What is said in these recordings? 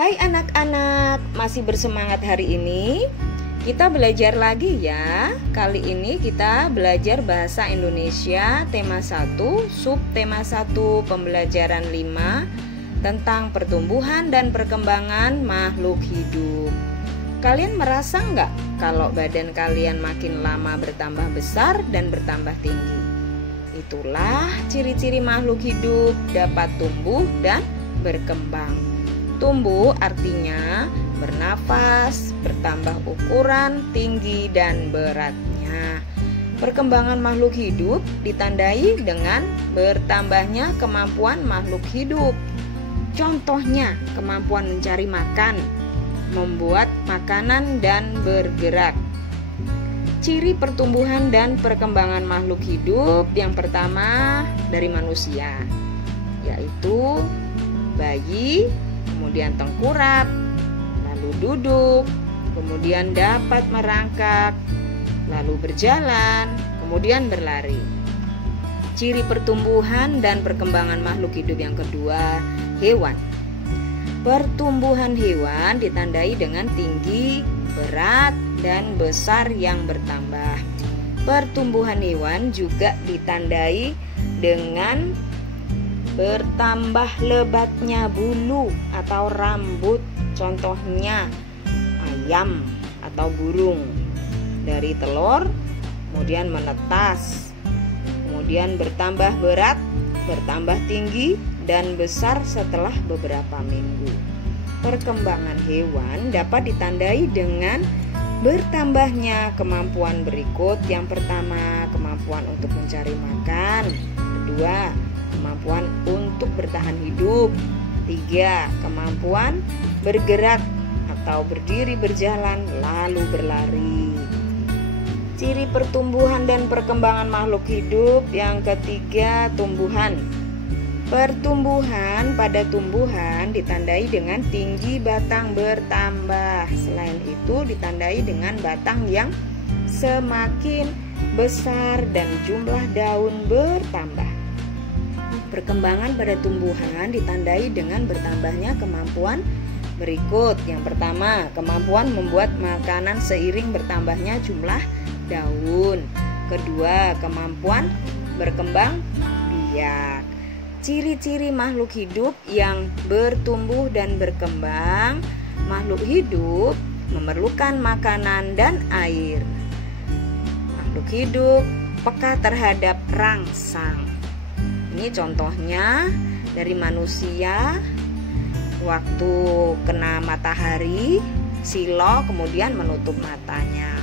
Hai anak-anak, masih bersemangat hari ini? Kita belajar lagi ya. Kali ini kita belajar bahasa Indonesia tema 1, subtema 1, pembelajaran 5 tentang pertumbuhan dan perkembangan makhluk hidup. Kalian merasa nggak kalau badan kalian makin lama bertambah besar dan bertambah tinggi? Itulah ciri-ciri makhluk hidup dapat tumbuh dan berkembang. Tumbuh artinya bernafas, bertambah ukuran, tinggi, dan beratnya. Perkembangan makhluk hidup ditandai dengan bertambahnya kemampuan makhluk hidup. Contohnya, kemampuan mencari makan, membuat makanan, dan bergerak. Ciri pertumbuhan dan perkembangan makhluk hidup yang pertama dari manusia, yaitu bayi, kemudian tengkurap, lalu duduk, kemudian dapat merangkak, lalu berjalan, kemudian berlari. Ciri pertumbuhan dan perkembangan makhluk hidup yang kedua, hewan. Pertumbuhan hewan ditandai dengan tinggi, berat, dan besar yang bertambah. Pertumbuhan hewan juga ditandai dengan bertambah lebatnya bulu atau rambut, contohnya ayam atau burung. Dari telur kemudian menetas, kemudian bertambah berat, bertambah tinggi dan besar setelah beberapa minggu. Perkembangan hewan dapat ditandai dengan bertambahnya kemampuan berikut. Yang pertama, kemampuan untuk mencari makan. Kedua, kemampuan untuk bertahan hidup. 3. Kemampuan bergerak atau berdiri, berjalan, lalu berlari. Ciri pertumbuhan dan perkembangan makhluk hidup yang ketiga, tumbuhan. Pertumbuhan pada tumbuhan ditandai dengan tinggi batang bertambah. Selain itu ditandai dengan batang yang semakin besar dan jumlah daun bertambah. Perkembangan pada tumbuhan ditandai dengan bertambahnya kemampuan berikut. Yang pertama, kemampuan membuat makanan seiring bertambahnya jumlah daun. Kedua, kemampuan berkembang biak. Ciri-ciri makhluk hidup yang bertumbuh dan berkembang. Makhluk hidup memerlukan makanan dan air. Makhluk hidup peka terhadap rangsang. Ini contohnya dari manusia, waktu kena matahari, silo kemudian menutup matanya.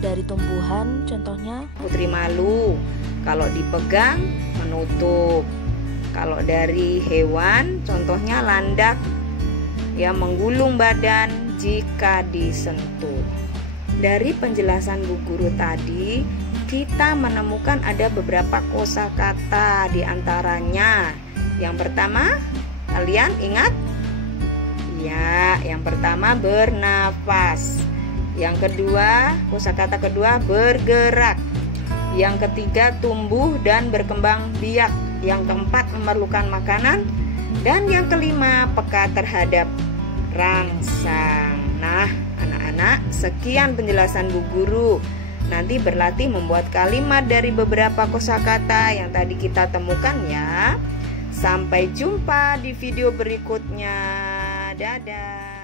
Dari tumbuhan contohnya Putri malu, kalau dipegang menutup. Kalau dari hewan contohnya landak, yang menggulung badan jika disentuh. Dari penjelasan Bu Guru tadi, kita menemukan ada beberapa kosakata di antaranya. Yang pertama, kalian ingat? Ya, yang pertama bernafas. Yang kedua, kosakata kedua bergerak. Yang ketiga, tumbuh dan berkembang biak. Yang keempat, memerlukan makanan. Dan yang kelima, peka terhadap rangsang. Nah, anak-anak, sekian penjelasan Bu Guru. Nanti berlatih membuat kalimat dari beberapa kosakata yang tadi kita temukan ya. Sampai jumpa di video berikutnya. Dadah.